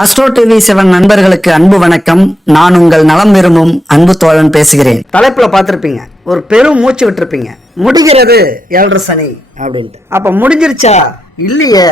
Astro TV seven நண்பர்களுக்கு அன்பு வணக்கம். நான் உங்கள் நலம் விரும்பும் அன்பு தோழன் பேசுகிறேன். தலைப்புல பார்த்துருப்பீங்க. ஒரு பெரும் மூச்சு விட்டுருப்பீங்க. முடிகிறது ஏழரை சனி அப்படின்ட்டு. அப்ப முடிஞ்சிருச்சா? இல்லையே.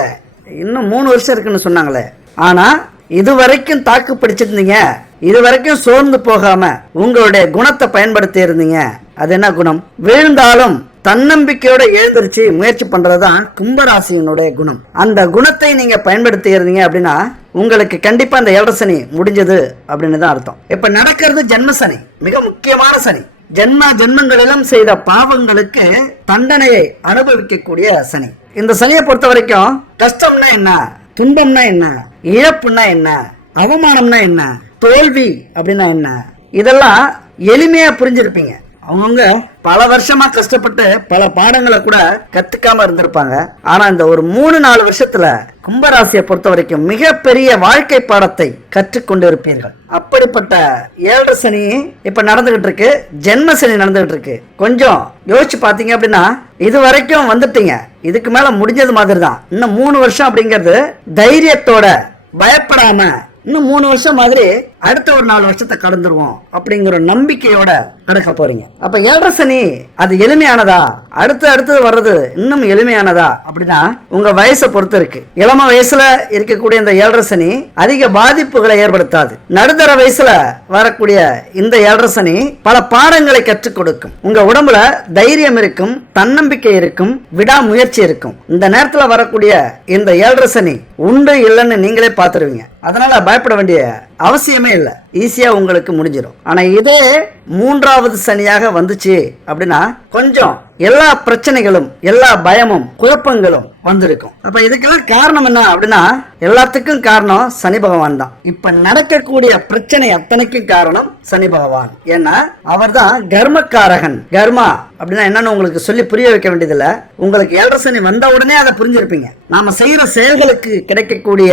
இன்னும் மூணு வருஷம் இருக்குன்னு சொன்னாங்களே. ஆனா இது வரைக்கும் தாக்கு பிடிச்சிருந்தீங்க. இது வரைக்கும் சோர்ந்து போகாம உங்களுடைய குணத்தை பயன்படுத்தி இருந்தீங்க அது என்ன குணம்? விழுந்தாலும் தன்னம்பிக்கையோட எழுந்திருச்சு முயற்சி பண்றதுதான் கும்பராசியினுடைய குணம். அந்த குணத்தை நீங்க பயன்படுத்தி இருந்தீங்க அப்படின்னா உங்களுக்கு கண்டிப்பா அந்த ஏழரை சனி முடிஞ்சது அப்படின்னு தான் அர்த்தம். இப்ப நடக்கிறது ஜென்ம சனி மிக முக்கியமான சனி. ஜென்ம ஜென்மங்களிலும் செய்த பாவங்களுக்கு தண்டனையை அனுபவிக்கக்கூடிய சனி. இந்த சனியை பொறுத்த வரைக்கும் கஷ்டம்னா என்ன? துன்பம்னா என்ன? இழப்புனா என்ன? அவமானம்னா என்ன? தோல்வி அப்படின்னா என்ன? இதெல்லாம் எளிமையா புரிஞ்சிருப்பீங்க. அவங்கவுங்க பல வருஷமா கஷ்டப்பட்டு பல பாடங்களை கூட கத்துக்காம இருந்திருப்பாங்க. ஆனா இந்த ஒரு மூணு நாலு வருஷத்துல கும்பராசியை பொறுத்த வரைக்கும் மிகப்பெரிய வாழ்க்கை பாடத்தை கற்றுக்கொண்டு இருப்பீர்கள் அப்படிப்பட்ட ஏழரை சனி இப்ப நடந்துகிட்டு இருக்கு. ஜென்ம சனி நடந்துகிட்டு இருக்கு. கொஞ்சம் யோசிச்சு பாத்தீங்க அப்படின்னா இது வரைக்கும் வந்துட்டீங்க. இதுக்கு மேல முடிஞ்சது மாதிரி தான் இன்னும் மூணு வருஷம் அப்படிங்கிறது தைரியத்தோட பயப்படாம இன்னும் மூணு வருஷம் மாதிரி அடுத்த ஒரு நாலு வருஷத்தை கடந்துருவோம் அப்படிங்கிற நம்பிக்கையோட நடக்க போறீங்க. அப்ப ஏழரை சனி அது எளிமையானதா? அடுத்து அடுத்தது வர்றது இன்னும் எளிமையானதா? அப்படின்னா உங்க வயசை பொறுத்து இருக்கு. இளம வயசுல இருக்கக்கூடிய இந்த ஏழரை சனி அதிக பாதிப்புகளை ஏற்படுத்தாது. நடுத்தர வயசுல வரக்கூடிய இந்த ஏழரை சனி பல பாடங்களை கற்றுக் கொடுக்கும். உங்க உடம்புல தைரியம் இருக்கும் தன்னம்பிக்கை இருக்கும் விடாமுயற்சி இருக்கும். இந்த நேரத்துல வரக்கூடிய இந்த ஏழரை சனி உண்டு இல்லைன்னு நீங்களே பார்த்துருவீங்க. அதனால பயப்பட வேண்டிய அவசியமே இல்லை. ஈஸியாக உங்களுக்கு முடிஞ்சிடும் ஆனால் இதே மூன்றாவது சனியாக வந்துச்சு அப்படின்னா கொஞ்சம் எல்லா பிரச்சனைகளும் எல்லா பயமும் குழப்பங்களும் வந்திருக்கும். அப்ப இதுக்கெல்லாம் காரணம் என்ன அப்படின்னா எல்லாத்துக்கும் காரணம் சனி பகவான் தான். இப்ப நடக்கக்கூடிய பிரச்சனை அத்தனைக்கும் காரணம் சனி பகவான். ஏன்னா அவர்தான் கர்மக்காரகன். கர்மா அப்படின்னா என்னன்னு உங்களுக்கு சொல்லி புரிய வைக்க வேண்டியதில்ல. உங்களுக்கு ஏழரை சனி வந்த உடனே அதை புரிஞ்சிருப்பீங்க. நாம செய்யற செயல்களுக்கு கிடைக்கக்கூடிய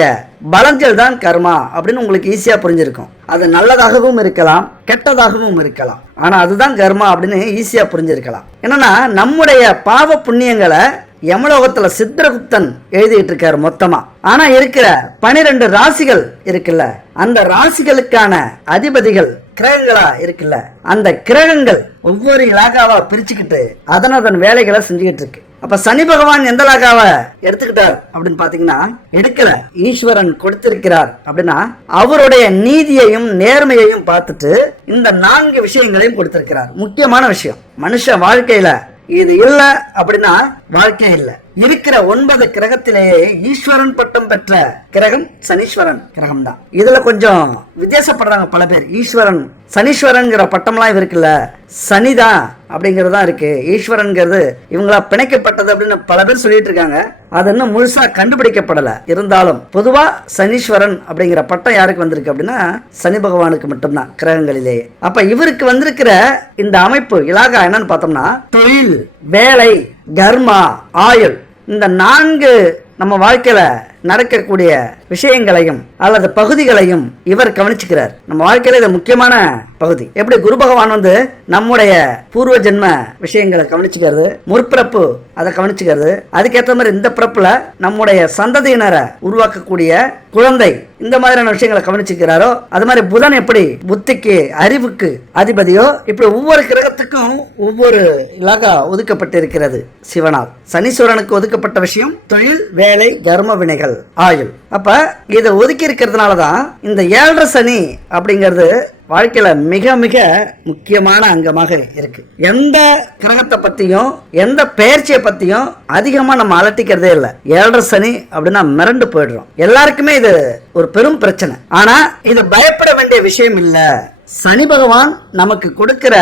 பலன்கள் தான் கர்மா அப்படின்னு உங்களுக்கு ஈஸியா புரிஞ்சிருக்கும். அது நல்லதாகவும் இருக்கலாம் கெட்டதாகவும் இருக்கலாம். ஆனால் அதுதான் கர்மா அப்படின்னு ஈஸியாக புரிஞ்சிருக்கலாம். என்னன்னா நம்முடைய பாவ புண்ணியங்களை யமலோகத்தில் சித்திரகுப்தன் எழுதிட்டு இருக்காரு மொத்தமாக ஆனால் இருக்கிற பனிரெண்டு ராசிகள் இருக்குல்ல அந்த ராசிகளுக்கான அதிபதிகள் கிரகங்களா இருக்குல்ல அந்த கிரகங்கள் ஒவ்வொரு இலாகாவா பிரிச்சுக்கிட்டு அதன் அதன் வேலைகளை செஞ்சுக்கிட்டு இருக்கு. அப்ப சனி பகவான் எந்த லாகாவை எடுத்துக்கிட்டார் அப்படின்னு பாத்தீங்கன்னா எடுக்கல. ஈஸ்வரன் கொடுத்திருக்கிறார் அப்படின்னா அவருடைய நீதியையும் நேர்மையையும் பார்த்துட்டு இந்த நான்கு விஷயங்களையும் கொடுத்திருக்கிறார். முக்கியமான விஷயம் மனுஷ வாழ்க்கையில இது இல்ல அப்படின்னா வாழ்க்கை இல்லை. இருக்கிற ஒன்பது கிரகத்திலேயே ஈஸ்வரன் பட்டம் பெற்ற கிரகம் சனீஸ்வரன் கிரகம் தான் இதுல கொஞ்சம் வித்தியாசப்படுறாங்க பல பேர். ஈஸ்வரன் சனீஸ்வரன்ங்கிற பட்டம்லாம் இருக்குல்ல சனிதான் அப்படிங்கிறது தான் இருக்கு. ஈஸ்வரன்கிறது இவங்களா பிணைக்கப்பட்டது அப்படின்னு பல பேர் சொல்லிட்டு இருக்காங்க. அது இன்னும் முழுசா கண்டுபிடிக்கப்படல. இருந்தாலும் பொதுவா சனீஸ்வரன் அப்படிங்கிற பட்டம் யாருக்கு வந்திருக்கு அப்படின்னா சனி பகவானுக்கு மட்டும்தான் கிரகங்களிலேயே அப்ப இவருக்கு வந்திருக்கிற இந்த அமைப்பு இலாகா என்னன்னு பார்த்தோம்னா தொழில் வேலை கர்மா ஆயுள். இந்த நான்கு நம்ம வாழ்க்கையில் நடக்கக்கூடிய விஷயங்களையும் அல்லது பகுதிகளையும் இவர் கவனிச்சுக்கிறார். நம்ம வாழ்க்கையில இது முக்கியமான பகுதி. எப்படி குரு பகவான் வந்து நம்முடைய பூர்வ ஜென்ம விஷயங்களை கவனிச்சுக்கிறது முற்பிறப்பு அதை கவனிச்சுக்கிறது அதுக்கேற்ற மாதிரி இந்த பிறப்புல நம்முடைய சந்ததியினரை உருவாக்கக்கூடிய குழந்தை இந்த மாதிரியான விஷயங்களை கவனிச்சுக்கிறாரோ அது மாதிரி புதன் எப்படி புத்திக்கு அறிவுக்கு அதிபதியோ இப்படி ஒவ்வொரு கிரகத்துக்கும் ஒவ்வொரு இலாகா ஒதுக்கப்பட்டு இருக்கிறது சிவனால். சனீஸ்வரனுக்கு ஒதுக்கப்பட்ட விஷயம் தொழில் வேலை கர்ம வினைகள். ஆயுள். அப்ப இதை ஒதுக்கி இருக்கிறதுனால தான் இந்த ஏழரை சனி அப்படிங்கிறது வாழ்க்கையில மிக மிக முக்கியமான அங்கமாக இருக்கு. எந்த கிரகத்தை பத்தியும் எந்த பெயர்ச்சியை பத்தியும் அதிகமா நம்ம அலட்டிக்கிறதே இல்லை. ஏழரை சனி அப்படின்னா மிரண்டு போயிடுறோம். எல்லாருக்குமே இது ஒரு பெரும் பிரச்சனை. ஆனா இது பயப்பட வேண்டிய விஷயம் இல்லை. சனி பகவான் நமக்கு கொடுக்கிற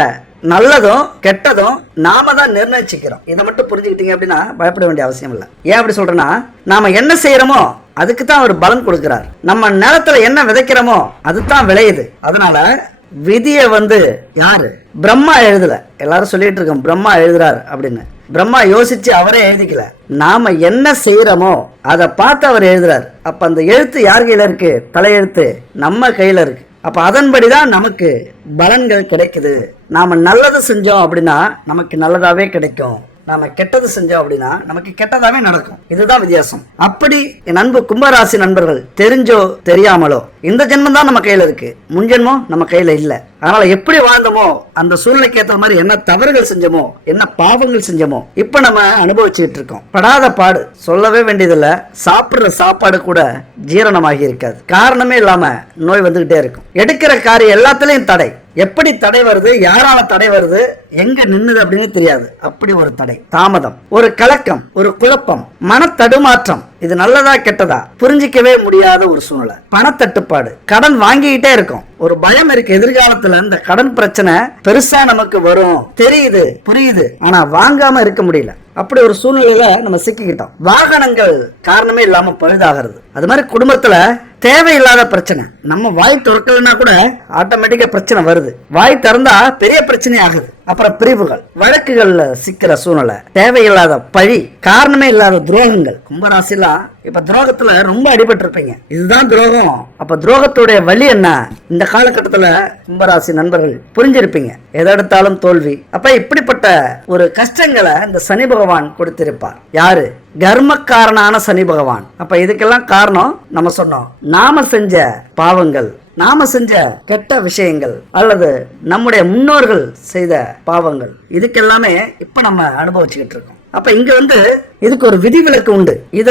நல்லதும் கெட்டதும் நாம தான் நிர்ணயிச்சுக்கிறோம். இதை மட்டும் புரிஞ்சுக்கிட்டீங்க அப்படின்னா பயப்பட வேண்டிய அவசியம் இல்லை. ஏன் அப்படி சொல்றேன்னா நாம என்ன செய்யறோமோ அதுக்கு தான் அவர் பலன் கொடுக்கிறார். நம்ம நிலத்துல என்ன விதைக்கிறோமோ அதுதான் விளையுது. அதனால விதியை வந்து யாரு? பிரம்மா எழுதல. எல்லாரும் சொல்லிட்டு இருக்கோம் பிரம்மா எழுதுறார் அப்படின்னு. பிரம்மா யோசிச்சு அவரே எழுதிக்கல. நாம என்ன செய்யறோமோ அதை பார்த்து அவர் எழுதுறார். அப்ப அந்த எழுத்து யார் கையில இருக்கு? தலையெழுத்து நம்ம கையில இருக்கு. அப்போ அதன்படி தான் நமக்கு பலன்கள் கிடைக்குது. நாம் நல்லது செஞ்சோம் அப்படின்னா நமக்கு நல்லதாகவே கிடைக்கும். நாம கெட்டது செஞ்சோம் அப்படின்னா நமக்கு கெட்டதாவே நடக்கும். இதுதான் வித்தியாசம். அப்படி என் அன்பு கும்பராசி நண்பர்கள் தெரிஞ்சோ தெரியாமலோ இந்த ஜென்மம் தான் நம்ம கையில இருக்கு. முன்ஜென்மம் நம்ம கையில இல்ல. அதனால எப்படி வாழ்ந்தோமோ அந்த சூழ்நிலைக்கு ஏற்ற மாதிரி என்ன தவறுகள் செஞ்சோமோ என்ன பாவங்கள் செஞ்சோமோ இப்ப நம்ம அனுபவிச்சுக்கிட்டு இருக்கோம். படாத பாடு. சொல்லவே வேண்டியதில்ல. சாப்பிடுற சாப்பாடு கூட ஜீரணமாகி இருக்காது. காரணமே இல்லாம நோய் வந்துகிட்டே இருக்கும். எடுக்கிற காரியம் எல்லாத்துலயும் தடை. எப்படி தடை வருது? யாரால தடை வருது? எங்க நின்னுது அப்படின்னு தெரியாது. அப்படி ஒரு தடை. தாமதம். ஒரு கலக்கம். ஒரு குழப்பம். மன தடுமாற்றம் இது நல்லதா கெட்டதா? புரிஞ்சிக்கவே முடியாத ஒரு சூழ்நிலை. பணத்தட்டுப்பாடு. கடன் வாங்கிக்கிட்டே இருக்கும். ஒரு பயம் இருக்கு. எதிர்காலத்துல இந்த கடன் பிரச்சனை பெருசா நமக்கு வரும். தெரியுது புரியுது. ஆனா வாங்காம இருக்க முடியல. அப்படி ஒரு சூழ்நிலையில நம்ம சிக்கிக்கிட்டோம். வாகனங்கள் காரணமே இல்லாம பழுதாகிறது. அது மாதிரி குடும்பத்துல தேவையில்லாத பிரச்சனை. நம்ம வாய் திறக்கலன்னா கூட ஆட்டோமேட்டிக்கா பிரச்சனை வருது. வாய் திறந்தா பெரிய பிரச்சனை ஆகுது. அப்புறம் பிரிவுகள். வழக்குகள்ல சிக்கிற சூழ்நிலை. தேவையில்லாத பழி. காரணமே இல்லாத துரோகங்கள். கும்பராசிலாம் இப்ப துரோகத்துல ரொம்ப அடிபட்டு இருப்பீங்க இதுதான் துரோகம். அப்ப துரோகத்துடைய வழி என்ன? இந்த காலகட்டத்துல கும்பராசி நண்பர்கள் புரிஞ்சிருப்பீங்க. எதை எடுத்தாலும் தோல்வி. அப்ப இப்படிப்பட்ட ஒரு கஷ்டங்களை இந்த சனி பகவான் கொடுத்திருப்பார். யாரு? கர்மக்காரனான சனி பகவான். அப்ப இதுக்கெல்லாம் காரணம் நம்ம சொன்னோம். நாம செஞ்ச பாவங்கள் நாம செஞ்ச கெட்ட விஷயங்கள் அல்லது நம்முடைய முன்னோர்கள் செய்த பாவங்கள் இதுக்கெல்லாமே இப்ப நம்ம அனுபவிச்சுக்கிட்டு இருக்கோம். அப்ப இங்க வந்து இதுக்கு ஒரு விதிவிலக்கு உண்டு. இத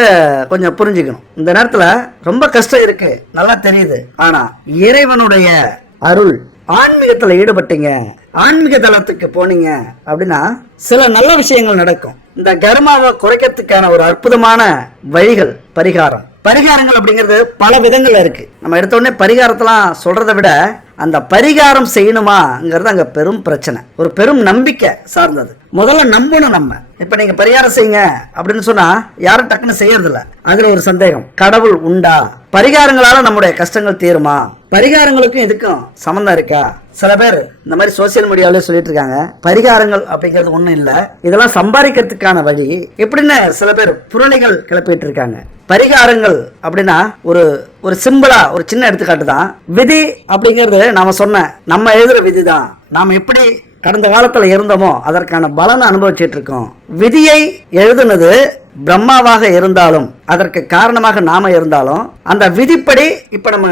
கொஞ்சம் புரிஞ்சுக்கணும். இந்த நேரத்துல ரொம்ப கஷ்டம் இருக்கு. நல்லா தெரியுது. ஆனா இறைவனுடைய அருள் ஆன்மீகத்துல ஈடுபட்டீங்க ஆன்மீக தளத்துக்கு போனீங்க அப்படின்னா சில நல்ல விஷயங்கள் நடக்கும். இந்த கர்மாவை குறைக்கிறதுக்கான ஒரு அற்புதமான வழிகள் பரிகாரம். பரிகாரங்கள் அப்படிங்கிறது பல விதங்கள்ல இருக்கு. நம்ம எடுத்த உடனே பரிகாரத்தெல்லாம் சொல்றதை விட அந்த பரிகாரம் செய்யணுமாங்கிறது அங்கே பெரும் பிரச்சனை. ஒரு பெரும் நம்பிக்கை சார்ந்தது. முதல்ல நம்பணும் நம்ம. இப்போ நீங்கள் பரிகாரம் செய்யுங்க அப்படின்னு சொன்னால் யாரும் டக்குன்னு செய்யறதில்ல. அதில் ஒரு சந்தேகம். கடவுள் உண்டா? பரிகாரங்களால் நம்முடைய கஷ்டங்கள் தீருமா? பரிகாரங்களுக்கும் இதுக்கும் சம்மந்தம் இருக்கா? சில பேர் இந்த மாதிரி சோசியல் மீடியாவிலே சொல்லிட்டு இருக்காங்க. பரிகாரங்கள் அப்படிங்கிறது ஒன்றும் இல்லை. இதெல்லாம் சம்பாதிக்கிறதுக்கான வழி. எப்படின்னு சில பேர் புரணிகள் கிளப்பிட்டு இருக்காங்க. பரிகாரங்கள் அப்படின்னா ஒரு ஒரு சிம்பிளா ஒரு சின்ன எடுத்துக்காட்டு தான். விதி அப்படிங்கிறது நாம சொன்ன நம்ம எழுதுற விதி தான் நாம எப்படி கடந்த காலத்துல இருந்தோமோ அதற்கான பலனை அனுபவிச்சுட்டு இருக்கோம். விதியை எழுதுனது பிரம்மாவாக இருந்தாலும் அதற்கு காரணமாக நாம இருந்தாலும் அந்த விதிப்படி இப்ப நம்ம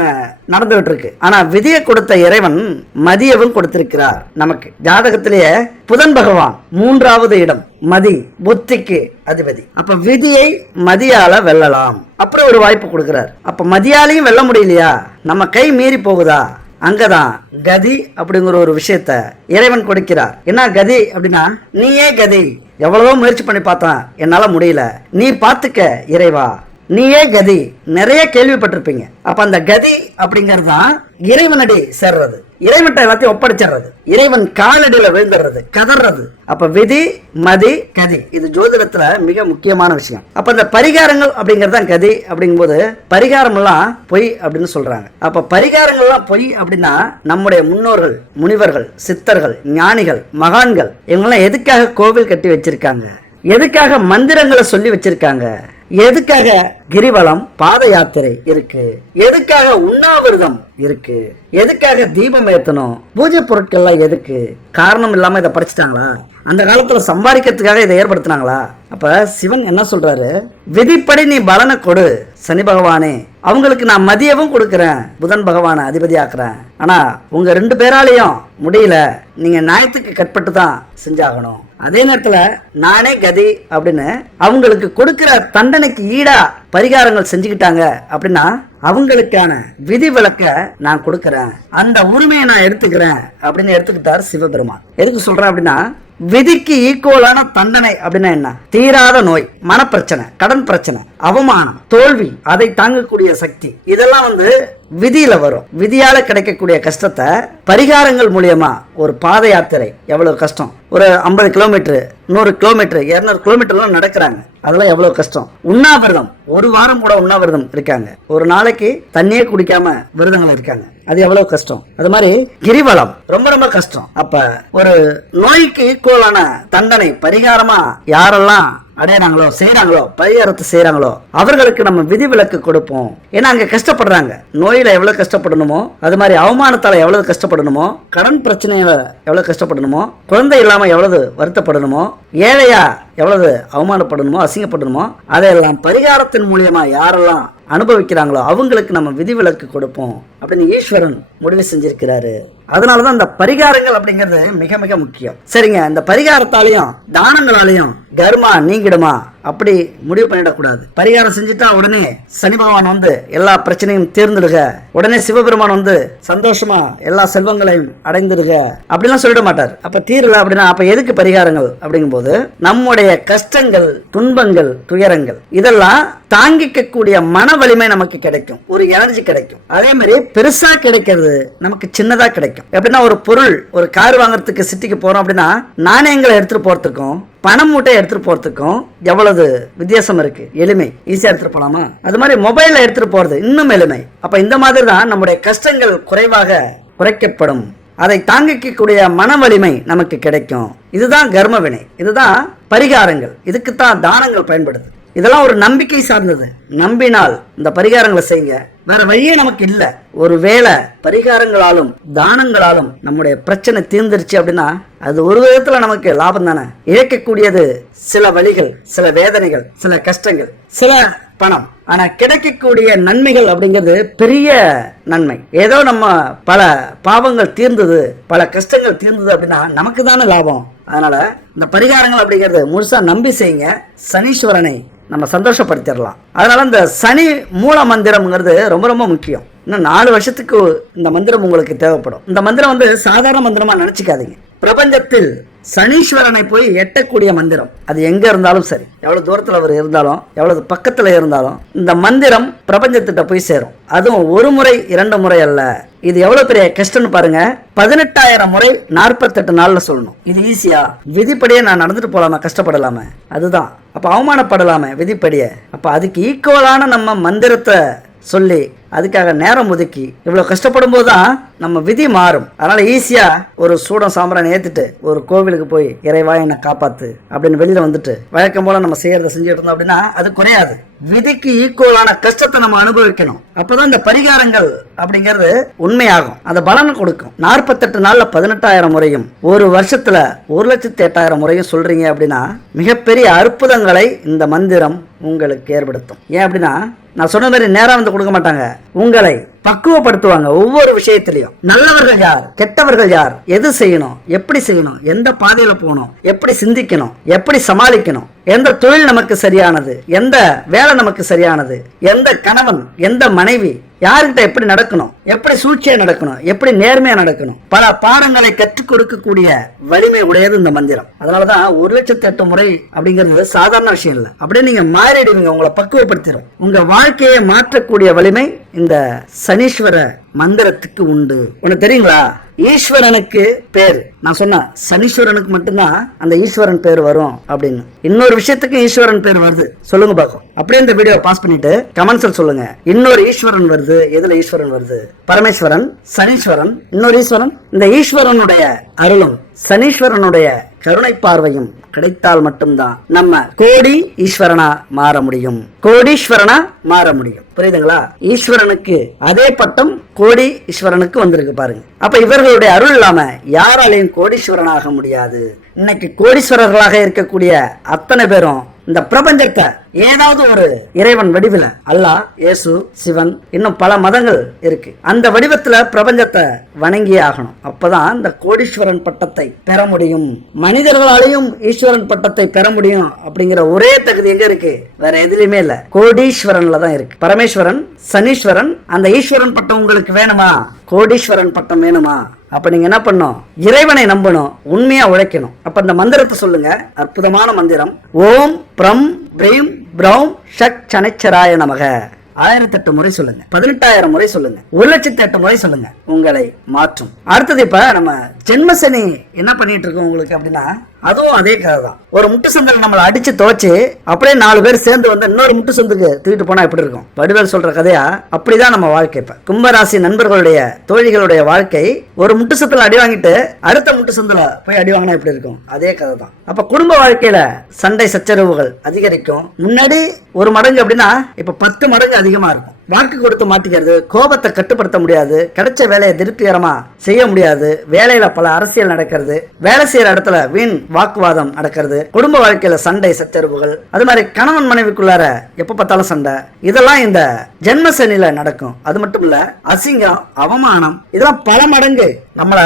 நடந்துகிட்டு இருக்கு. ஆனா விதியை கொடுத்த இறைவன் மதியவும் கொடுத்திருக்கிறார். நமக்கு ஜாதகத்திலேயே புதன் பகவான் மூன்றாவது இடம் மதி புத்திக்கு அதிபதி. அப்ப விதியை மதியால வெல்லலாம். அப்புறம் ஒரு வாய்ப்பு கொடுக்கிறார். அப்ப மதியாலையும் வெல்ல முடியலையா? நம்ம கை மீறி போகுதா? அங்கதான் கதி அப்படிங்கிற ஒரு விஷயத்த இறைவன் கொடுக்கிறார். என்ன கதி அப்படின்னா நீயே கதி. எவ்வளவோ முயற்சி பண்ணி பார்த்தேன் என்னால முடியல. நீ பார்த்துக்க இறைவா. நீயே கதி. நிறைய கேள்விப்பட்டிருப்பீங்க. அப்ப அந்த கதி அப்படிங்கிறது தான் இறைவனடி சேர்றது. இறைவன்ட்ட எல்லாத்தையும் ஒப்படைச்சிடுறது. இறைவன் காலடியில் விழுந்துடுறது கதறது அப்ப விதி மதி கதி. இது ஜோதிடத்துல மிக முக்கியமான விஷயம். அப்ப இந்த பரிகாரங்கள் அப்படிங்கிறது தான் கதி அப்படிங்கும்போது பரிகாரம் எல்லாம் பொய் அப்படின்னு சொல்றாங்க. அப்ப பரிகாரங்கள் எல்லாம் பொய் அப்படின்னா நம்முடைய முன்னோர்கள் முனிவர்கள் சித்தர்கள் ஞானிகள் மகான்கள் இவங்கெல்லாம் எதுக்காக கோவில் கட்டி வச்சிருக்காங்க? எதுக்காக மந்திரங்களை சொல்லி வச்சிருக்காங்க? எதுக்காக கிரிவலம் பாத யாத்திரை இருக்கு? எதுக்காக உண்ணாவிரதம் இருக்கு? எதுக்காக தீபம் ஏத்தணும்? பூஜை பொருட்கள்லாம் எதுக்கு? காரணம் இல்லாம இதை படிச்சுட்டாங்களா அந்த காலத்துல சம்பாதிக்கிறதுக்காக இதை ஏற்படுத்தினாங்களா? அப்ப சிவன் என்ன சொல்றாரு? விதிப்படி நீ பலனை கொடு சனி பகவானே. அவங்களுக்கு நான் மதியவும் கொடுக்குறேன். புதன் பகவானை அதிபதியாக்குறேன். ஆனால் உங்கள் ரெண்டு பேராலையும் முடியல. நீங்கள் நியாயத்துக்கு கட்பட்டு தான் செஞ்சாகணும். அதே நேரத்தில் நானே கதி அப்படின்னு அவங்களுக்கு கொடுக்குற தண்டனைக்கு ஈடாக பரிகாரங்கள் செஞ்சுக்கிட்டாங்க அப்படின்னா அவங்களுக்கான விதி விளக்கை நான் கொடுக்குறேன். அந்த உரிமையை நான் எடுத்துக்கிறேன் அப்படின்னு எடுத்துக்கிட்டார் சிவபெருமான். எதுக்கு சொல்கிறேன் அப்படின்னா விதிக்கு ஈக்குவலான தண்டனை அப்படின்னா என்ன? தீராத நோய் மனப்பிரச்சனை கடன் பிரச்சனை அவமானம் தோல்வி அதை தாங்கக்கூடிய சக்தி. இதெல்லாம் வந்து விதியில வரும். விதியால கிடைக்கக்கூடிய கஷ்டத்தை பரிகாரங்கள் மூலியமா ஒரு பாத யாத்திரை எவ்வளவு கஷ்டம்? ஒரு ஐம்பது கிலோமீட்டர் நூறு கிலோமீட்டர் இருநூறு கிலோமீட்டர்லாம் நடக்கிறாங்க. அதெல்லாம் எவ்வளவு கஷ்டம்? உண்ணாவிரதம். ஒரு வாரம் கூட உண்ணாவிரதம் இருக்காங்க. ஒரு நாளைக்கு தண்ணியே குடிக்காம விரதங்கள் இருக்காங்க. அது எவ்வளவு கஷ்டம்? அது மாதிரி கிரிவலம். ரொம்ப ரொம்ப கஷ்டம். அப்ப ஒரு நோய்க்கு ஈக்குவலான தண்டனை பரிகாரமா யாரெல்லாம் அடையறாங்களோ செய்யறாங்களோ பரிகாரத்தை செய்யறாங்களோ அவர்களுக்கு நம்ம விதிவிலக்கு கொடுப்போம். ஏன்னா அங்க கஷ்டப்படுறாங்க. நோயில எவ்வளவு கஷ்டப்படணுமோ அது மாதிரி அவமானத்தால எவ்வளவு கஷ்டப்படணுமோ கடன் பிரச்சனையில எவ்வளவு கஷ்டப்படணுமோ குழந்தை இல்லாம எவ்வளவு வருத்தப்படணுமோ ஏழையா எவ்வளவு அவமானப்படணுமோ அசிங்கப்படணுமோ அதையெல்லாம் பரிகாரத்தின் மூலியமா யாரெல்லாம் அனுபவிக்கிறாங்களோ அவங்களுக்கு நம்ம விதிவிலக்கு கொடுப்போம் அப்படின்னு ஈஸ்வரன் முடிவு செஞ்சிருக்கிறாரு. அதனாலதான் இந்த பரிகாரங்கள் அப்படிங்கிறது மிக மிக முக்கியம். சரிங்க இந்த பரிகாரத்தாலையும் தானங்களாலையும் கர்மா நீங்கிடுமா அப்படி முடிவு பண்ணிடக்கூடாது. பரிகாரம் செஞ்சுட்டா உடனே சனி பகவான் வந்து எல்லா பிரச்சனையும் தீர்ந்துடுக. உடனே சிவபெருமான் வந்து சந்தோஷமா எல்லா செல்வங்களையும் அடைந்துடுக. அப்படிலாம் சொல்லிட மாட்டார். அப்ப தீரல அப்படின்னா அப்ப எதுக்கு பரிகாரங்கள் அப்படிங்கும்போது நம்முடைய கஷ்டங்கள் துன்பங்கள் துயரங்கள் இதெல்லாம் தாங்கிக்க கூடிய மன வலிமை நமக்கு கிடைக்கும். ஒரு எனர்ஜி கிடைக்கும். அதே மாதிரி பெருசா கிடைக்கிறது நமக்கு சின்னதா கிடைக்கும். எப்படின்னா ஒரு பொருள் ஒரு கார் வாங்குறதுக்கு சிட்டிக்கு போறோம் அப்படின்னா நாணயங்களை எடுத்துட்டு போறதுக்கும் பணம் மூட்டை எடுத்துட்டு போறதுக்கும் எவ்வளவு வித்தியாசம் இருக்கு? எளிமை. ஈஸியா எடுத்துட்டு போகலாமா அது மாதிரி மொபைலில் எடுத்துட்டு போறது இன்னும் எளிமை. அப்போ இந்த மாதிரி தான் நம்முடைய கஷ்டங்கள் குறைவாக குறைக்கப்படும். அதை தாங்கிக்கக்கூடிய மன வலிமை நமக்கு கிடைக்கும். இதுதான் கர்ம வினை. இதுதான் பரிகாரங்கள். இதுக்குத்தான் தானங்கள் பயன்படுது. இதெல்லாம் ஒரு நம்பிக்கை சார்ந்தது. நம்பினால் இந்த பரிகாரங்களை செய்யுங்க. வேற வழியே நமக்கு இல்லை. ஒரு வேளை பரிகாரங்களாலும் தானங்களாலும் நம்முடைய பிரச்சனை தீர்ந்துருச்சு அப்படின்னா அது ஒரு விதத்துல நமக்கு லாபம் தானே? இழக்கக்கூடியது சில வழிகள் சில வேதனைகள் சில கஷ்டங்கள் சில பணம். ஆனா கிடைக்கக்கூடிய நன்மைகள் அப்படிங்கிறது பெரிய நன்மை. ஏதோ நம்ம பல பாவங்கள் தீர்ந்தது பல கஷ்டங்கள் தீர்ந்தது அப்படின்னா நமக்கு தானே லாபம். அதனால இந்த பரிகாரங்கள் அப்படிங்கிறது முழுசா நம்பி செய்யுங்க. சனீஸ்வரனை நம்ம சந்தோஷப்படுத்திடலாம். அதனால இந்த சனி மூல மந்திரம்ங்கிறது ரொம்ப ரொம்ப முக்கியம். இன்னும் நாலு வருஷத்துக்கு இந்த மந்திரம் உங்களுக்கு தேவைப்படும். இந்த மந்திரம் வந்து சாதாரண மந்திரமாக நினச்சிக்காதீங்க. பிரபஞ்சத்தில் சனீஸ்வரனை போய் எட்டக்கூடிய மந்திரம். அது எங்கே இருந்தாலும் சரி. எவ்வளோ தூரத்தில் அவர் இருந்தாலும் எவ்வளோ பக்கத்தில் இருந்தாலும் இந்த மந்திரம் பிரபஞ்சத்திட்ட போய் சேரும். அதுவும் ஒரு முறை இரண்டு முறை அல்ல. இது எவ்வளோ பெரிய கஷ்டம்னு பாருங்க. பதினெட்டாயிரம் முறை நாற்பத்தெட்டு நாளில் சொல்லணும். இது ஈஸியா விதிப்படியே நான் நடந்துட்டு போகலாமா கஷ்டப்படலாம. அதுதான். அப்போ அவமானப்படலாமே விதிப்படியே. அப்போ அதுக்கு ஈக்குவலான நம்ம மந்திரத்தை சொல்லி அதுக்காக நேரம் ஒதுக்கி இவ்வளோ கஷ்டப்படும் போது தான் நம்ம விதி மாறும். அதனால் ஈஸியாக ஒரு சூடம் சாம்பிராணி ஏற்றுட்டு ஒரு கோவிலுக்கு போய் இறைவா என்னை காப்பாற்று அப்படின்னு வெளியில் வந்துட்டு வழக்கம் போல நம்ம செய்கிறத செஞ்சுட்டு இருந்தோம் அப்படின்னா அது குறையாது. விதிக்கு ஈக்குவலான கஷ்டத்தை நம்ம அனுபவிக்கணும். அப்போதான் இந்த பரிகாரங்கள் அப்படிங்கிறது உண்மையாகும். அந்த பலனை கொடுக்கும். நாற்பத்தெட்டு நாளில் பதினெட்டாயிரம் முறையும் ஒரு வருஷத்தில் ஒரு லட்சத்தி எட்டாயிரம் முறையும் சொல்கிறீங்க அப்படின்னா மிகப்பெரிய அற்புதங்களை இந்த மந்திரம் உங்களுக்கு ஏற்படுத்தும். ஏன் அப்படின்னா நான் சொன்ன மாதிரி நேராக வந்து கொடுக்க மாட்டாங்க. உங்களை பக்குவப்படுத்துவாங்க ஒவ்வொரு விஷயத்திலையும். நல்லவர்கள் யார்? கெட்டவர்கள் யார்? எது செய்யணும்? எப்படி செய்யணும்? எந்த பாதையில போகணும்? எப்படி சிந்திக்கணும்? எப்படி சமாளிக்கணும்? எந்த தொழில் நமக்கு சரியானது? எந்த வேலை நமக்கு சரியானது? எந்த கணவன்? எந்த மனைவி? யாருக்கிட்ட எப்படி நடக்கணும்? எப்படி சூழ்ச்சியா நடக்கணும்? எப்படி நேர்மையா நடக்கணும்? பல பாடங்களை கற்றுக் கொடுக்கக்கூடிய வலிமை உடையது இந்த மந்திரம். அதனாலதான் ஒரு லட்சத்தி எட்டு முறை அப்படிங்கிறது சாதாரண விஷயம் இல்லை. அப்படியே நீங்க மாறிடுவீங்க உங்களை பக்குவப்படுத்திடும் உங்க வாழ்க்கையை மாற்றக்கூடிய வலிமை இந்த சனீஸ்வர மந்திரத்துக்கு உண்டு. உனக்கு தெரியுங்களா? ஈஸ்வரனுக்கு பேர். நான் சொன்ன சனீஸ்வரனுக்கு மட்டும்தான் அந்த ஈஸ்வரன் பேர் வரும் அப்படின்னு. இன்னொரு விஷயத்துக்கு ஈஸ்வரன் பேர் வருது. சொல்லுங்க பாக்கும் அப்படியே இந்த வீடியோ பாஸ் பண்ணிட்டு கமெண்ட்ஸ்ல சொல்லுங்க. இன்னொரு ஈஸ்வரன் வருது. எதுல ஈஸ்வரன் வருது? பரமேஸ்வரன் சனீஸ்வரன் இன்னொரு ஈஸ்வரன். இந்த ஈஸ்வரனுடைய அருளும் சனீஸ்வரனுடைய கருணை பார்வையும் கிடைத்தால் மட்டும்தான் நம்ம கோடி ஈஸ்வரனா மாற முடியும். கோடீஸ்வரனா மாற முடியும். புரியுதுங்களா? ஈஸ்வரனுக்கு அதே பட்டம் கோடி ஈஸ்வரனுக்கு வந்திருக்கு பாருங்க. அப்ப இவர்களுடைய அருள் இல்லாம யாராலையும் கோடீஸ்வரனாக முடியாது. இன்னைக்கு கோடீஸ்வரர்களாக இருக்கக்கூடிய அத்தனை பேரும் இந்த பிரபஞ்சத்தை ஏதாவது ஒரு இறைவன் வடிவில் அல்லாஹ் இயேசு சிவன் இன்னும் பல மதங்கள் இருக்கு. அந்த வடிவத்துல பிரபஞ்சத்தை வணங்கியே ஆகணும். அப்பதான் இந்த கோடீஸ்வரன் பட்டத்தை பெற முடியும். மனிதர்களாலையும் ஈஸ்வரன் பட்டத்தை பெற முடியும் அப்படிங்கிற ஒரே தகுதி எங்க இருக்கு? வேற எதுலயுமே இல்ல. கோடீஸ்வரன்ல தான் இருக்கு. பரமேஸ்வரன் சனீஸ்வரன் அந்த ஈஸ்வரன் பட்டம் உங்களுக்கு வேணுமா? கோடீஸ்வரன் பட்டம் வேணுமா? அப்போ நீங்கள் என்ன பண்ணணும்? இறைவனை நம்பணும் உண்மையாக உழைக்கணும். அப்போ இந்த மந்திரத்தை சொல்லுங்க. அற்புதமான மந்திரம். ஓம் பிரம் பிரீம் பிரௌம் ஷக் சனைச்சராய நமக. ஆயிரத்தி முறை சொல்லுங்க. பதினெட்டாயிரம் முறை சொல்லுங்க. ஒரு லட்சத்தி எட்டு முறை சொல்லுங்க. உங்களை மாற்றும். அடுத்தது இப்ப நம்ம ஜென்மசனி என்ன பண்ணிட்டு இருக்கோம் உங்களுக்கு அப்படின்னா அதுவும் அதே கதை தான். ஒரு முட்டு சந்தில் நம்மளை அடிச்சு துவச்சு அப்படியே நாலு பேர் சேர்ந்து வந்து இன்னொரு முட்டு சந்துக்கு தூக்கிட்டு போனா எப்படி இருக்கும்? வடிவேல் சொல்ற கதையா? அப்படிதான் நம்ம வாழ்க்கை இப்ப. கும்பராசி நண்பர்களுடைய தோழிகளுடைய வாழ்க்கை ஒரு முட்டு சத்துல அடி வாங்கிட்டு அடுத்த முட்டு சந்தில் போய் அடி வாங்கினா எப்படி இருக்கும்? அதே கதை தான். அப்ப குடும்ப வாழ்க்கையில சண்டை சச்சரவுகள் அதிகரிக்கும். முன்னாடி ஒரு மடங்கு அப்படின்னா இப்ப பத்து மடங்கு அதிகமா இருக்கும். வாக்கு கொடுத்து மாட்டிக்கிறது கோபத்தை கட்டுப்படுத்த முடியாது கிடைச்ச வேலையை திருப்திகரமா செய்ய முடியாது வேலையில பல அரசியல் நடக்கிறது வேலை செய்யற இடத்துல வீண் வாக்குவாதம் நடக்கிறது குடும்ப வாழ்க்கையில சண்டை சச்சரவுகள் அது மாதிரி கணவன் மனைவிக்குள்ளார எப்ப பார்த்தாலும் சண்டை. இதெல்லாம் இந்த ஜென்ம சனியில நடக்கும். அது மட்டும் இல்ல அசிங்கம் அவமானம் இதெல்லாம் பல மடங்கு நம்மள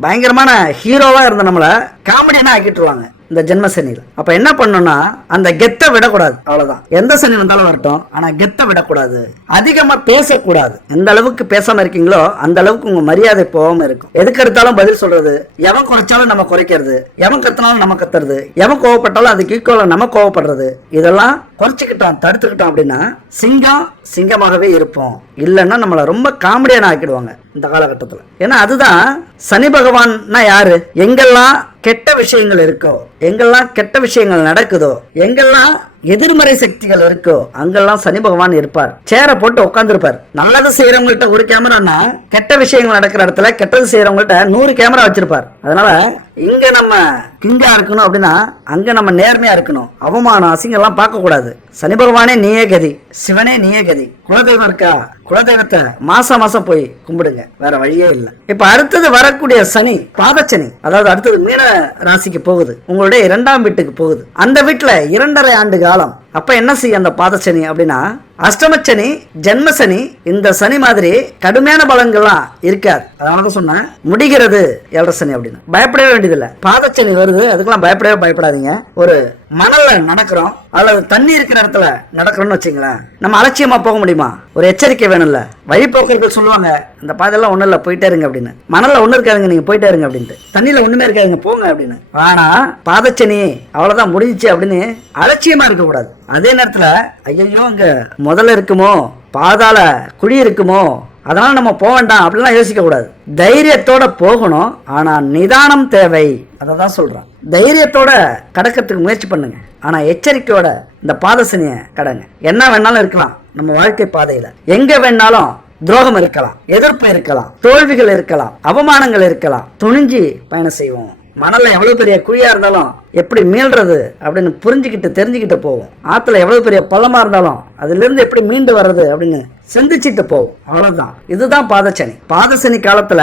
பயங்கரமான ஹீரோவா இருந்த நம்மள காமெடியனா ஆக்கிட்டுருவாங்க இந்த ஜென்ம சனியில். அப்ப என்ன பண்ணணும்னா அந்த கெத்தை விடக்கூடாது. அவ்வளவுதான். எந்த சனி வந்தாலும் வரட்டும் ஆனா கெத்தை விடக்கூடாது. அதிகமா பேசக்கூடாது. எந்த அளவுக்கு பேசாம இருக்கீங்களோ அந்த அளவுக்கு உங்க மரியாதை போகாம இருக்கும். எதுக்கு எடுத்தாலும் பதில் சொல்றது? எவன் குறைச்சாலும் நம்ம குறைக்கிறது. எவன் கத்துனாலும் நம்ம கத்துறது. எவன் கோவப்பட்டாலும் அதுக்கு ஈக்குவலா நம்ம கோவப்படுறது. இதெல்லாம் குறைச்சிக்கிட்டோம் தடுத்துக்கிட்டோம் அப்படின்னா சிங்கம் சிங்கமாகவே இருப்போம். இல்லைன்னா நம்மளை ரொம்ப காமெடியான ஆக்கிடுவாங்க இந்த காலகட்டத்தில். ஏன்னா அதுதான் சனி பகவான்னா யாரு? எங்கெல்லாம் கெட்ட விஷயங்கள் இருக்கோ எங்கெல்லாம் கெட்ட விஷயங்கள் நடக்குதோ எங்கெல்லாம் எதிர்மறை சக்திகள் இருக்கோ அங்கெல்லாம் சனி பகவான் இருப்பார். சேரை போட்டு உட்காந்துருப்பார் நல்லது செய்யறவங்கள்ட்ட ஒரு கேமரானா கெட்ட விஷயங்கள் நடக்கிற இடத்துல கெட்டது செய்யறவங்கள்ட்ட நூறு கேமரா வச்சிருப்பார். அதனால இங்க நம்ம கிங்கா இருக்கணும் அப்படின்னா அங்க நம்ம நேர்மையா இருக்கணும். அவமானம் அசிங்கம் எல்லாம் பார்க்க கூடாது சனி பகவானே நீயே கதி சிவனே நீயே கதி. குலதெய்வம் இருக்கா? குலதெய்வத்தை மாசம் மாசம் போய் கும்பிடுங்க. வேற வழியே இல்லை. இப்ப அடுத்தது வரக்கூடிய சனி பாதச்சனி அதாவது அடுத்தது மீன ராசிக்கு போகுது. உங்களுடைய இரண்டாம் வீட்டுக்கு போகுது. அந்த வீட்டுல இரண்டரை ஆண்டு காலம். அப்ப என்ன செய்யும் அந்த பாதச்சனி அப்படின்னா அஷ்டமச்சனி ஜென்மசனி இந்த சனி மாதிரி கடுமையான பலன்கள்லாம் இருக்காது. அதனாலதான் சொன்னேன் முடிகிறது ஏழரை சனி அப்படின்னு. பயப்படவே வேண்டியதில்லை. பாதச்சனி வருது அதுக்கெல்லாம் பயப்படவே பயப்படாதீங்க. ஒரு மணல்ல நடக்கிறோம் அல்லது தண்ணி இருக்கிற இடத்துல நடக்கிறோம்னு வச்சுங்களேன் நம்ம அலட்சியமா போக முடியுமா? ஒரு எச்சரிக்கை வேணும்ல. வழிபோக்கர்கள் சொல்லுவாங்க இந்த பாதையெல்லாம் ஒன்றும் இல்ல போயிட்டே இருங்க அப்படின்னு. மணல்ல ஒண்ணு இருக்காதுங்க நீங்க போயிட்டே இருங்க அப்படின்ட்டு. தண்ணியில ஒண்ணுமே இருக்காதுங்க போங்க அப்படின்னு. ஆனா பாதச்சனி அவ்வளவுதான் முடிஞ்சிச்சு அப்படின்னு அலட்சியமா இருக்க கூடாது அதே நேரத்துல ஐயோ அங்க முதல்ல இருக்குமோ? பாதாள குழி இருக்குமோ? அதனால் நம்ம போக வேண்டாம் அப்படிலாம் யோசிக்கக்கூடாது தைரியத்தோட போகணும் ஆனால் நிதானம் தேவை. அதை தான் சொல்கிறான் தைரியத்தோட கடக்கிறதுக்கு முயற்சி பண்ணுங்க. ஆனால் எச்சரிக்கையோட இந்த பாதசனியை கடங்க. என்ன வேணாலும் இருக்கலாம் நம்ம வாழ்க்கை பாதையில். எங்கே வேணாலும் துரோகம் இருக்கலாம் எதிர்ப்பு இருக்கலாம் தோல்விகள் இருக்கலாம் அவமானங்கள் இருக்கலாம் துணிஞ்சு பயணம் செய்வோம். மணல்ல எவ்வளோ பெரிய குழியாக இருந்தாலும் எப்படி மீள்றது அப்படின்னு புரிஞ்சுக்கிட்டு தெரிஞ்சுக்கிட்டு போவோம். ஆற்றுல எவ்வளோ பெரிய பள்ளமாக இருந்தாலும் அதுலேருந்து எப்படி மீண்டு வர்றது அப்படின்னு சிந்திச்சுட்டு போவோம். அவ்வளோதான் இதுதான் பாதசனி. பாதசனி காலத்தில்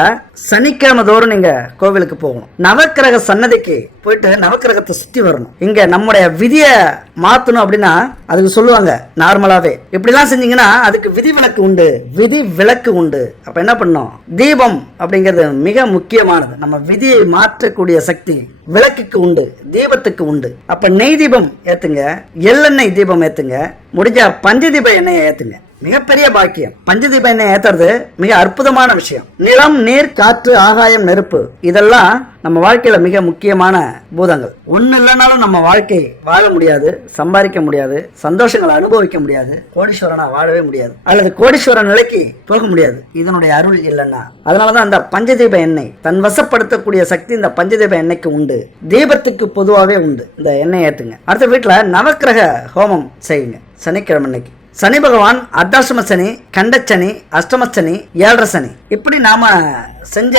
சனிக்கிழமை தோறும் நீங்கள் கோவிலுக்கு போகணும். நவக்கிரக சன்னதிக்கு போயிட்டு நவக்கிரகத்தை சுற்றி வரணும். இங்கே நம்முடைய விதியை மாற்றணும் அப்படின்னா அதுக்கு சொல்லுவாங்க நார்மலாகவே இப்படிலாம் செஞ்சீங்கன்னா அதுக்கு விதி விலக்கு உண்டு. விதி விலக்கு உண்டு. அப்போ என்ன பண்ணணும்? தீபம் அப்படிங்கிறது மிக முக்கியமானது. நம்ம விதியை மாற்றக்கூடிய சக்தி விளக்குக்கு உண்டு தீபத்துக்கு உண்டு. அப்ப நெய் தீபம் ஏத்துங்க எள்ளெண்ணெய் தீபம் ஏத்துங்க முடிஞ்சா பஞ்சதீப எண்ணெயை ஏத்துங்க. மிகப்பெரிய பாக்கியம். பஞ்சதீப எண்ணெய் ஏத்துறது? மிக அற்புதமான விஷயம். நிலம் நீர் காற்று ஆகாயம் நெருப்பு இதெல்லாம் நம்ம வாழ்க்கையில மிக முக்கியமான பூதங்கள். ஒன்று இல்லைனாலும் நம்ம வாழ்க்கை வாழ முடியாது சம்பாதிக்க முடியாது சந்தோஷங்களை அனுபவிக்க முடியாது கோடீஸ்வரனா வாழவே முடியாது அல்லது கோடீஸ்வரன் நிலைக்கு போக முடியாது. இதனுடைய அருள் இல்லைன்னா. அதனாலதான் அந்த பஞ்சதீப எண்ணெய் தன் வசப்படுத்தக்கூடிய சக்தி இந்த பஞ்சதீப எண்ணெய்க்கு உண்டு. தீபத்துக்கு பொதுவாகவே உண்டு. இந்த எண்ணெய் ஏற்றுங்க. அடுத்த வீட்டில் நவக்கிரக ஹோமம் செய்யுங்க. சனிக்கிழமை அன்னைக்கு. சனி பகவான் அர்த்தாசிரம சனி கண்டச்சனி அஷ்டம சனி ஏழரை சனி. இப்படி நாம செஞ்ச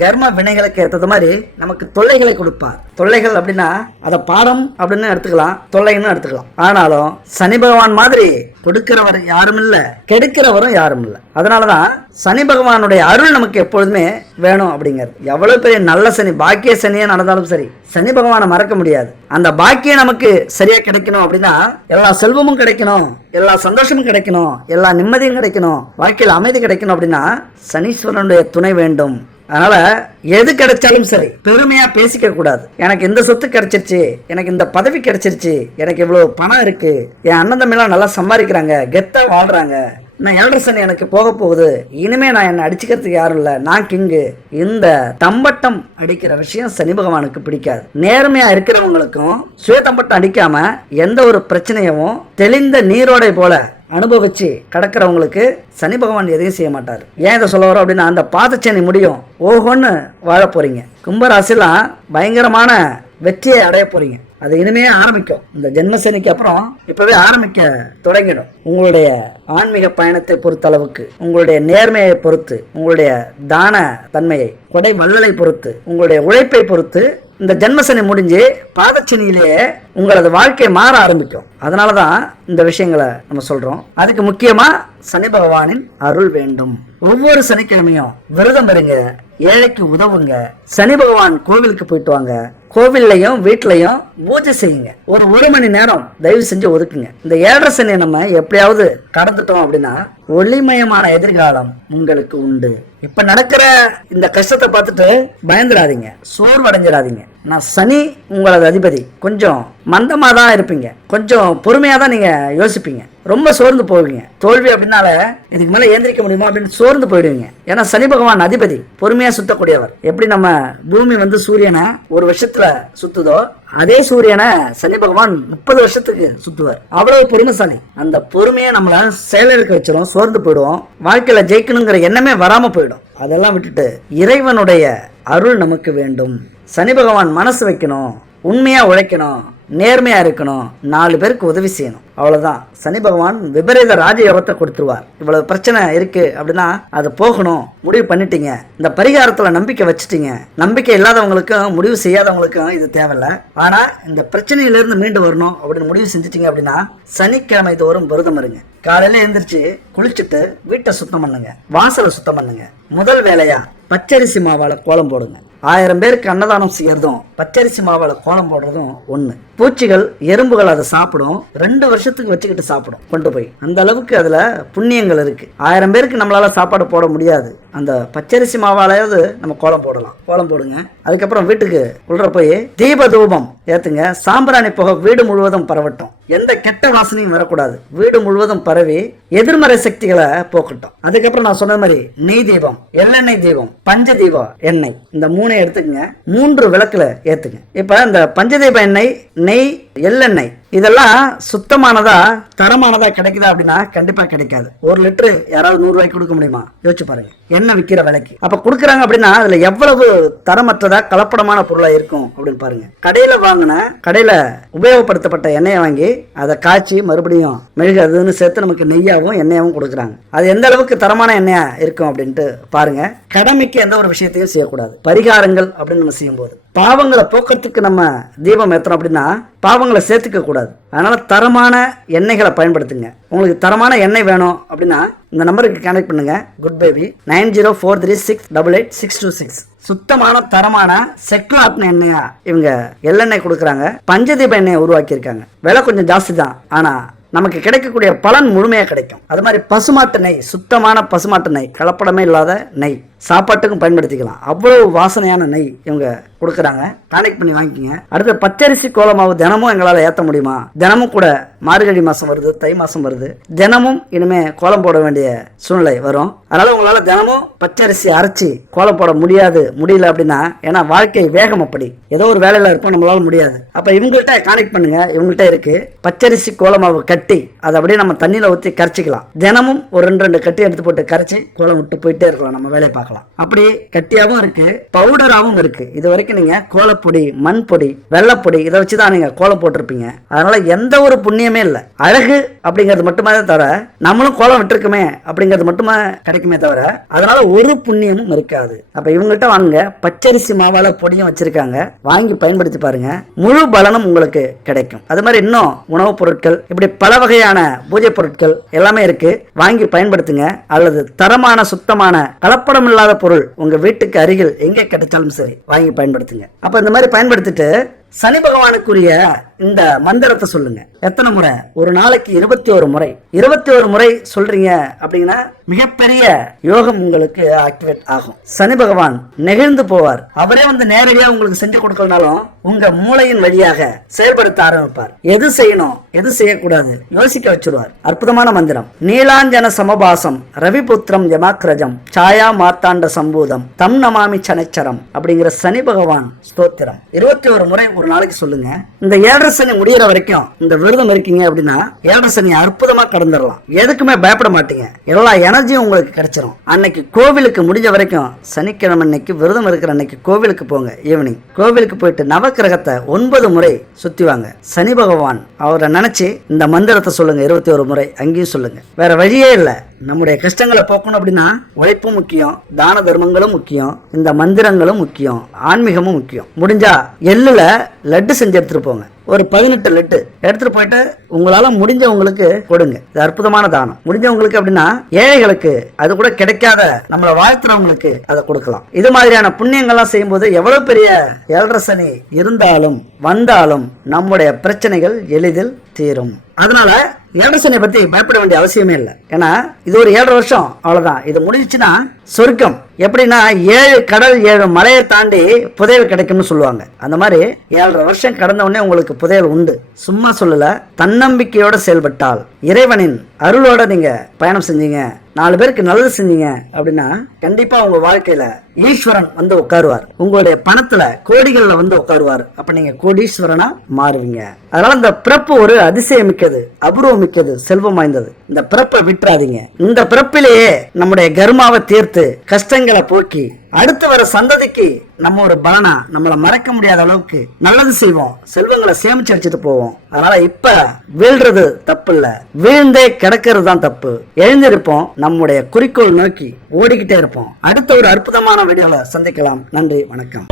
கர்ம வினைகளுக்கு ஏற்றது மாதிரி நமக்கு தொல்லைகளை கொடுப்பார். தொல்லைகள் அப்படின்னா அதை பாடம் அப்படின்னு எடுத்துக்கலாம் தொல்லைன்னு எடுத்துக்கலாம். ஆனாலும் சனி பகவான் மாதிரி கொடுக்கிறவர் யாரும் இல்லை கெடுக்கிறவரும் யாரும் இல்லை. அதனால தான் சனி பகவானுடைய அருள் நமக்கு எப்பொழுதுமே வேணும் அப்படிங்கிறது. எவ்வளோ பெரிய நல்ல சனி பாக்கிய சனியாக நடந்தாலும் சரி சனி பகவானை மறக்க முடியாது. அந்த பாக்கியம் நமக்கு சரியாக கிடைக்கணும் அப்படின்னா எல்லா செல்வமும் கிடைக்கணும் எல்லா சந்தோஷமும் கிடைக்கணும் எல்லா நிம்மதியும் கிடைக்கணும் வாழ்க்கையில் அமைதி கிடைக்கணும் அப்படின்னா சனீஸ்வரனுடைய துணை வேண்டும். அதனால எது கிடைச்சாலும் சரி பெருமையா பேசிக்க கூடாது. எனக்கு இந்த சொத்து கிடைச்சிருச்சு எனக்கு இந்த பதவி கிடைச்சிருச்சு எனக்கு இவ்வளவு பணம் இருக்கு என் அண்ணன் தம்பிலாம் நல்லா சம்பாதிக்கிறாங்க கெத்தா வாழ்றாங்க. நான் எல்டர்சன் எனக்கு போக போகுது. இனிமே நான் என்னை அடிச்சுக்கிறதுக்கு யாரும் இல்லை. நான் கிங்கு. இந்த தம்பட்டம் அடிக்கிற விஷயம் சனி பகவானுக்கு பிடிக்காது. நேர்மையா இருக்கிறவங்களுக்கும் சுய தம்பட்டம் அடிக்காம எந்த ஒரு பிரச்சனையவும் தெளிந்த நீரோடை போல அனுபவிச்சு கடக்கிறவங்களுக்கு சனி பகவான் எதையும் செய்ய மாட்டார். ஏன் இதை சொல்ல வரோம் அப்படின்னா அந்த பாதச்சனி முடியும். ஓஹோன்னு வாழ போறீங்க. கும்பராசிலாம் பயங்கரமான வெற்றியை அடைய போறீங்க. அது இனிமே ஆரம்பிக்கும். இந்த ஜென்மசனிக்கு அப்புறம் இப்பவே ஆரம்பிக்க தொடங்கிடும். உங்களுடைய ஆன்மீக பயணத்தை பொறுத்த அளவுக்கு உங்களுடைய நேர்மையை பொறுத்து உங்களுடைய தான தன்மையை கொடை வள்ளலை பொறுத்து உங்களுடைய உழைப்பை பொறுத்து இந்த ஜென்மசனி முடிஞ்சு பாதச்சனியிலேயே உங்களது வாழ்க்கை மாற ஆரம்பிக்கும். அதனால தான் இந்த விஷயங்களை நம்ம சொல்றோம். அதுக்கு முக்கியமா சனி பகவானின் அருள் வேண்டும். ஒவ்வொரு சனிக்கிழமையும் விரதம் இருங்க. ஏழைக்கு உதவுங்க. சனி பகவான் கோவிலுக்கு போயிட்டு வாங்க. கோவில்லையும் வீட்லையும் பூஜை செய்யுங்க. ஒரு ஒரு மணி நேரம் தயவு செஞ்சு ஒதுக்குங்க. இந்த ஏழரை சனி நம்ம எப்படியாவது கடந்துட்டோம் அப்படின்னா ஒளிமயமான எதிர்காலம் உங்களுக்கு உண்டு. இப்ப நடக்கிற இந்த கஷ்டத்தை பார்த்துட்டு பயந்துடாதீங்க. சோர்வடைஞ்சிடாதீங்க. நான் சனி உங்களது அதிபதி. கொஞ்சம் மந்தமா தான் இருப்பீங்க. கொஞ்சம் பொறுமையா தான் நீங்க யோசிப்பீங்க. ரொம்ப சோர்ந்து போவீங்க. தோல்வி அப்படின்னால இதுக்கு மேலே ஏந்திரிக்க முடியுமா அப்படின்னு சோர்ந்து போயிடுவீங்க. ஏன்னா சனி பகவான் அதிபதி பொறுமையாக சுத்தக்கூடியவர். எப்படி நம்ம பூமி வந்து சூரியனை ஒரு வருஷத்துல சுத்துதோ அதே சூரியனை சனி பகவான் முப்பது வருஷத்துக்கு சுத்துவார். அவ்வளவு பொறுமைசாலி. அந்த பொறுமையை நம்மள செயலிழக்க வச்சிடும் சோர்ந்து போயிடுவோம். வாழ்க்கையில ஜெயிக்கணுங்கிற எண்ணமே வராம போயிடும். அதெல்லாம் விட்டுட்டு இறைவனுடைய அருள் நமக்கு வேண்டும். சனி பகவான் மனசு வைக்கணும் உண்மையா உழைக்கணும். நேர்மையாக இருக்கணும். நாலு பேருக்கு உதவி செய்யணும். அவ்வளோதான் சனி பகவான் விபரீத ராஜயோகத்தை கொடுத்துருவார். இவ்வளவு பிரச்சனை இருக்குது அப்படின்னா அது போகணும். முடிவு பண்ணிட்டீங்க. இந்த பரிகாரத்தில் நம்பிக்கை வச்சுட்டீங்க. நம்பிக்கை இல்லாதவங்களுக்கும் முடிவு செய்யாதவங்களுக்கும் இது தேவையில்ல. ஆனால் இந்த பிரச்சனையிலிருந்து மீண்டு வரணும் அப்படின்னு முடிவு செஞ்சுட்டீங்க அப்படின்னா சனிக்கிழமை தோறும் விரதம் இருங்க. காலையில் எழுந்திரிச்சு குளிச்சுட்டு வீட்டை சுத்தம் பண்ணுங்க. வாசலை சுத்தம் பண்ணுங்க. முதல் வேலையா பச்சரிசி மாவால் கோலம் போடுங்க. ஆயிரம் பேருக்கு அன்னதானம் செய்யறதும் பச்சரிசி மாவால் கோலம் போடுறதும் ஒன்று பூச்சிகள் எறும்புகள் அதை சாப்பிடும். ரெண்டு வருஷத்துக்கு வச்சுக்கிட்டு சாப்பிடும். கொண்டு போய். அந்த அளவுக்கு அதில் புண்ணியங்கள் இருக்குது ஆயிரம் பேருக்கு நம்மளால் சாப்பாடு போட முடியாது. அந்த பச்சரிசி மாவாலையாவது நம்ம கோலம் போடலாம். கோலம் போடுங்க. அதுக்கப்புறம் வீட்டுக்கு உள்ள போய் தீப தூபம் ஏற்றுங்க சாம்பிராணி புகை வீடு முழுவதும் பரவட்டும். எந்த கெட்ட வாசனையும் வரக்கூடாது. வீடு முழுவதும் பரவி எதிர்மறை சக்திகளை போக்கட்டும். அதுக்கப்புறம் நான் சொன்ன மாதிரி நெய் தீபம் எள்ளெண்ணெய் தீபம் பஞ்ச தீபம் எண்ணெய். இந்த மூணை எடுத்துக்கங்க. மூன்று விளக்குல ஏற்றுங்க இப்போ இந்த பஞ்சதீப எண்ணெய் நெய் எள்ளெண்ணெய். இதெல்லாம் சுத்தமானதா தரமானதா கிடைக்குதா அப்படின்னா கண்டிப்பா கிடைக்காது. ஒரு லிட்டரு யாராவது நூறு ரூபாய்க்கு கொடுக்க முடியுமா? யோசிச்சு பாருங்க. எண்ணெய் விற்கிற விலைக்கு. அப்ப கொடுக்குறாங்க அப்படின்னா அதுல எவ்வளவு தரமற்றதா கலப்படமான பொருளா இருக்கும் அப்படின்னு பாருங்க. கடையில வாங்கின கடையில உபயோகப்படுத்தப்பட்ட எண்ணெயை வாங்கி அதை காய்ச்சி மறுபடியும் மெழுகு அதுன்னு சேர்த்து நமக்கு நெய்யாவும் எண்ணெயாவும் கொடுக்குறாங்க. அது எந்த அளவுக்கு தரமான எண்ணெயா இருக்கும் அப்படின்ட்டு பாருங்க. கடமைக்கு எந்த ஒரு விஷயத்தையும் செய்யக்கூடாது. பரிகாரங்கள் அப்படின்னு நம்ம செய்யும்போது. பாவங்களை போக்கத்துக்கு நம்ம தீபம் ஏற்றுறோம் அப்படின்னா பாவங்களை சேர்த்துக்க கூடாது. அதனால் தரமான எண்ணெய்களை பயன்படுத்துங்க. உங்களுக்கு தரமான எண்ணெய் வேணும் அப்படின்னா இந்த நம்பருக்கு கனெக்ட் பண்ணுங்கள் good baby nine zero four three six double eight six two six சுத்தமான தரமான செக்லாத்ன எண்ணெயா இவங்க எள்ளெண்ணெய் கொடுக்குறாங்க. பஞ்சதீப எண்ணெயை உருவாக்கியிருக்காங்க. விலை கொஞ்சம் ஜாஸ்தி தான். ஆனால் நமக்கு கிடைக்கக்கூடிய பலன் முழுமையாக கிடைக்கும். அது மாதிரி பசுமாட்டு நெய் சுத்தமான பசுமாட்டு நெய் கலப்படமே இல்லாத நெய் சாப்பாட்டுக்கும் பயன்படுத்திக்கலாம். அவ்வளவு வாசனையான நெய் இவங்க கொடுக்குறாங்க. கானெக்ட் பண்ணி வாங்கிக்கோங்க. அடுத்து பச்சரிசி கோலமாவு தினமும் எங்களால் ஏற்ற முடியுமா? தினமும் கூட மார்கழி மாதம் வருது தை மாதம் வருது. தினமும் இனிமேல் கோலம் போட வேண்டிய சூழ்நிலை வரும். அதனால் உங்களால் தினமும் பச்சரிசி அரைச்சி கோலம் போட முடியாது முடியல அப்படின்னா ஏன்னா வாழ்க்கை வேகம் அப்படி. ஏதோ ஒரு வேலையில் இருப்போம் நம்மளால முடியாது. அப்போ இவங்கள்ட்ட கானெக்ட் பண்ணுங்க. இவங்கள்ட்ட இருக்குது பச்சரிசி கோலமாவு கட்டி அதை அப்படியே நம்ம தண்ணியில ஊற்றி கரைச்சிக்கலாம். தினமும் ஒரு ரெண்டு ரெண்டு கட்டி எடுத்து போட்டு கரைச்சி கோலம் விட்டு போயிட்டே இருக்கலாம். நம்ம வேலையை பார்க்கலாம். அப்படி கட்டியாகவும் இருக்கு பவுடராகவும் இருக்கு. இது வரைக்கும் நீங்க கோலப்பொடி மண் பொடி வெள்ளப்பொடி இதை வச்சு தான் நீங்க கோலம் போட்டிருப்பீங்க. அதனால எந்த ஒரு புண்ணியமே இல்லை. அழகு அப்படிங்கிறது மட்டுமே தவிர நம்மளும் கோலம் விட்டுருக்குமே அப்படிங்கிறது மட்டுமே கிடைக்குமே தவிர அதனால ஒரு புண்ணியமும் இருக்காது. அப்ப இவங்ககிட்ட வாங்க பச்சரிசி மாவால பொடியும் வச்சிருக்காங்க. வாங்கி பயன்படுத்தி பாருங்க. முழு பலனும் உங்களுக்கு கிடைக்கும். அது மாதிரி இன்னும் உணவுப் பொருட்கள் இப்படி பல பல வகையான பூஜை பொருட்கள் எல்லாமே இருக்கு. வாங்கி பயன்படுத்துங்க. அல்லது தரமான சுத்தமான கலப்படம் இல்லாத பொருள் உங்க வீட்டுக்கு அருகில் எங்கே கிடைச்சாலும் சரி வாங்கி பயன்படுத்துங்க. அப்ப இந்த மாதிரி பயன்படுத்திட்டு சனி பகவானுக்குரிய இந்த மந்திரத்தை சொல்லுங்க. எத்தனை முறை? ஒரு நாளைக்கு இருபத்தி ஒரு முறை. இருபத்தி ஒரு முறை சொல்றீங்க அப்படின்னா மிகப்பெரிய யோகம் உங்களுக்கு ஆக்டிவேட் ஆகும். சனி பகவான் நெகிழ்ந்து போவார். அவரே வந்து நேரடியா உங்களுக்கு செஞ்சு கொடுக்கலனாலும் உங்க மூளையின் வழியாக செயல்படுத்த ஆரம்பிப்பார். எது செய்யணும்? எது செய்யக்கூடாது? யோசிக்க வச்சிருவார். அற்புதமான மந்திரம். நீலாஞ்சன சமபாசம் ரவிபுத்திரம் யமாக்ரஜம் சாயா மாத்தாண்ட சம்பூதம் தம் நமாமி சனைச்சரம் அப்படிங்கிற சனி பகவான் ஸ்தோத்திரம். இருபத்தி ஒரு முறை ஒரு நாளைக்கு சொல்லுங்க. இந்த ஏழரை ஏழரை முடியற முடியிற வரைக்கும் இந்த விரதம் இருக்கீங்க அப்படின்னா ஏழரை அற்புதமா கடந்துடலாம் எதுக்குமே பயப்பட மாட்டீங்க. எல்லா எனர்ஜியும் உங்களுக்கு கிடைச்சிரும். அன்னைக்கு கோவிலுக்கு முடிஞ்ச வரைக்கும் சனிக்கிழமை அன்னைக்கு விரதம் இருக்கிற அன்னைக்கு கோவிலுக்கு போங்க ஈவினிங் கோவிலுக்கு போயிட்டு நவக்கிரகத்தை ஒன்பது முறை சுத்தி வாங்க. சனி பகவான் அவரை நினைச்சு இந்த மந்திரத்தை சொல்லுங்க இருபத்தி ஒரு முறை. அங்கேயும் சொல்லுங்க. வேற வழியே இல்லை. நம்முடைய கஷ்டங்களை போக்கணும் அப்படின்னா உழைப்பும் முக்கியம் தான தர்மங்களும் முக்கியம் இந்த மந்திரங்களும் முக்கியம் ஆன்மீகமும் முக்கியம். முடிஞ்சா எள்ளுல லட்டு செஞ்சு எடுத்துட்டு போங்க. ஒரு பதினெட்டு லிட்டு எடுத்துட்டு போயிட்டு உங்களால முடிஞ்சவங்களுக்கு கொடுங்க. இது அற்புதமான தானம். முடிஞ்சவங்களுக்கு அப்படின்னா ஏழைகளுக்கு அது கூட கிடைக்காத நம்மளை வாழ்த்துறவங்களுக்கு அதை கொடுக்கலாம். இது மாதிரியான புண்ணியங்கள்லாம் செய்யும்போது எவ்வளவு பெரிய ஏழரசனி இருந்தாலும் வந்தாலும் நம்முடைய பிரச்சனைகள் எளிதில் தீரும். அதனால ஏழரை பத்தி பயப்பட வேண்டிய அவசியமே இல்லை. ஏன்னா இது ஒரு ஏழரை வருஷம் அவ்வளவுதான். இது முடிஞ்சுச்சுன்னா சொர்க்கம். எப்படின்னா ஏழு கடல் ஏழு மலையை தாண்டி புதையல் கிடைக்கும்னு சொல்லுவாங்க. அந்த மாதிரி ஏழரை வருஷம் கடந்த உடனே உங்களுக்கு புதையல் உண்டு. சும்மா சொல்லல தன்னம்பிக்கையோட செயல்பட்டால். இறைவனின் அருளோட நீங்க பயணம் செஞ்சீங்க. நாலு பேருக்கு நல்லது செஞ்சீங்க அப்படின்னா கண்டிப்பா உங்க வாழ்க்கையில ஈஸ்வரன் வந்து உட்காருவார். உங்களுடைய பணத்துல கோடிகள்ல வந்து உட்காருவார். அப்ப நீங்க கோடீஸ்வரனா மாறுவீங்க. அதனால இந்த பிறப்பு ஒரு அதிசயமிக்கது அபூர்வமிக்கது செல்வம் வாய்ந்தது. இந்த பிறப்பை விட்டுறாதீங்க. இந்த பிறப்பிலேயே நம்முடைய கர்மாவை தீர்த்து கஷ்டங்களை போக்கி அடுத்து வர சந்ததிக்கு நம்ம ஒரு பலனா நம்மள மறக்க முடியாத அளவுக்கு நல்லது செய்வோம். செல்வங்களை சேமிச்சு வச்சுட்டு போவோம். அதனால இப்ப வீழ்றது தப்பு இல்ல வீழ்ந்தே கிடக்கிறது தான் தப்பு. எழுந்திருப்போம் நம்முடைய குறிக்கோள் நோக்கி ஓடிக்கிட்டே இருப்போம். அடுத்த ஒரு அற்புதமான வீடியோல சந்திக்கலாம். நன்றி வணக்கம்.